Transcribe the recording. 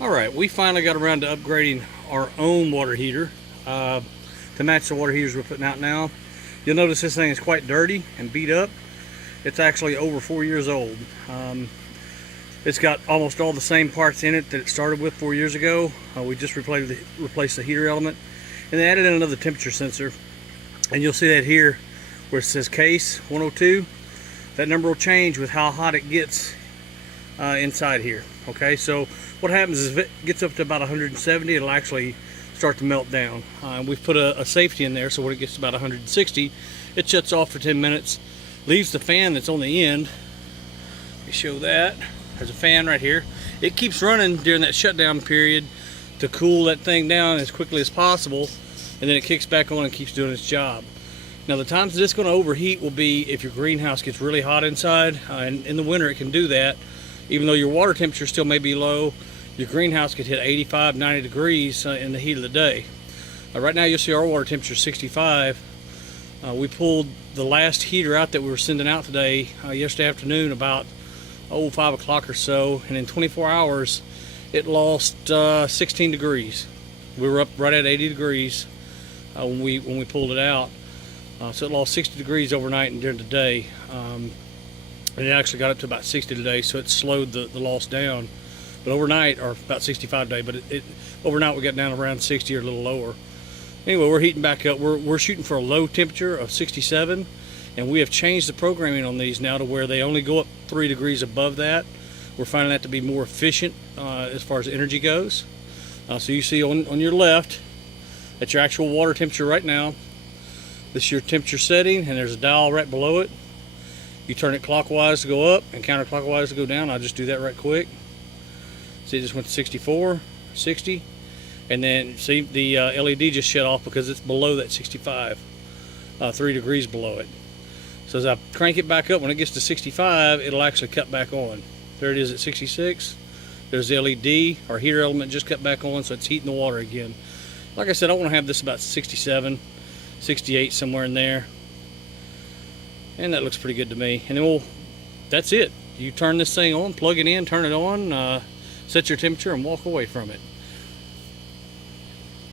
Alright, we finally got around to upgrading our own water heater to match the water heaters we're putting out now. You'll notice this thing is quite dirty and beat up. It's actually over 4 years old. It's got almost all the same parts in it that it started with 4 years ago. We just replaced the heater element, and they added in another temperature sensor. And you'll see that here where it says case 102. That number will change with how hot it gets inside here. Okay, so what happens is if it gets up to about 170, it'll actually start to melt down. We've put a safety in there, so when it gets to about 160, it shuts off for 10 minutes, leaves the fan that's on the end. Let me show that. There's a fan right here. It keeps running during that shutdown period to cool that thing down as quickly as possible, and then it kicks back on and keeps doing its job. Now the times that it's going to overheat will be if your greenhouse gets really hot inside, and in the winter it can do that. Even though your water temperature still may be low, your greenhouse could hit 85, 90 degrees in the heat of the day. Right now you'll see our water temperature is 65. We pulled the last heater out that we were sending out today, yesterday afternoon, about 5 o'clock or so, and in 24 hours it lost 16 degrees. We were up right at 80 degrees when we pulled it out. So it lost 60 degrees overnight and during the day. And it actually got up to about 60 today, so it slowed the loss down. But overnight, or about 65 today, but overnight we got down around 60 or a little lower. Anyway, we're heating back up. We're shooting for a low temperature of 67, and we have changed the programming on these now to where they only go up 3 degrees above that. We're finding that to be more efficient as far as energy goes. So you see on your left, that's your actual water temperature right now. This is your temperature setting, and there's a dial right below it. You turn it clockwise to go up and counterclockwise to go down. I'll just do that right quick. See, it just went to 64, 60, and then see the LED just shut off because it's below that 65, 3 degrees below it. So as I crank it back up, when it gets to 65, it'll actually cut back on. There it is at 66. There's the LED, our heater element just cut back on, so it's heating the water again. Like I said, I want to have this about 67, 68, somewhere in there. And that looks pretty good to me. And then that's it. You turn this thing on, plug it in, turn it on, set your temperature, and walk away from it.